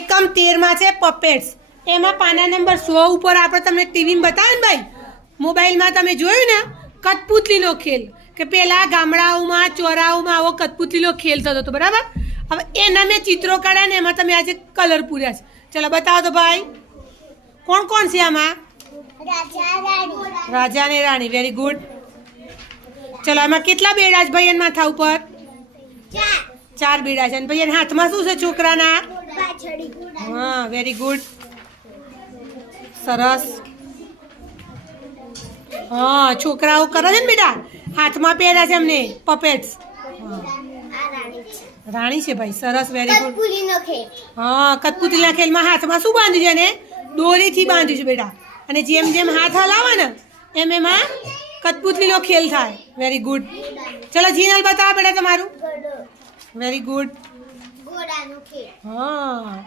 એકમ 13 છે પપેટ્સ. એમાં પાના નંબર 100 ઉપર આપણે તમને ટીવીમાં બતાવે ને ભાઈ, મોબાઈલમાં તમે જોયું ને કઠપૂતલીનો ખેલ, કે પેલા ગામડાઓમાં ચોરાઓમાં આવો કઠપૂતલીનો ખેલ થતો હતો, બરાબર. હવે એના મેં ચિત્રો કાઢ્યા ને એમાં તમે આજે કલર પૂર્યા છે. ચલો બતાવો તો ભાઈ, કોણ કોણ છે આમાં? રાજા ને રાણી. Very good. ચલો આમાં કેટલા બેડા છે ભાઈ એના માથા ઉપર? 4 બેડા છે. અને ભાઈ એના હાથમાં શું છે છોકરાના? હા, વેરી ગુડ, સરસ. હા, છોકરાઓ કરે છે ને બેટા, હાથમાં પહેર્યા છે એમને પપેટ્સ. રાણી છે ભાઈ, સરસ, વેરી ગુડ. હા, કઠપૂતલીના ખેલમાં હાથમાં શું બાંધ્યું છે ને? દોરીથી બાંધ્યું છે બેટા. અને જેમ જેમ હાથ હલાવે ને એમ એમાં કઠપૂતલીનો ખેલ થાય. Very good. ચલો જીનલ બતાવો બેટા તમારું. Very good. હા.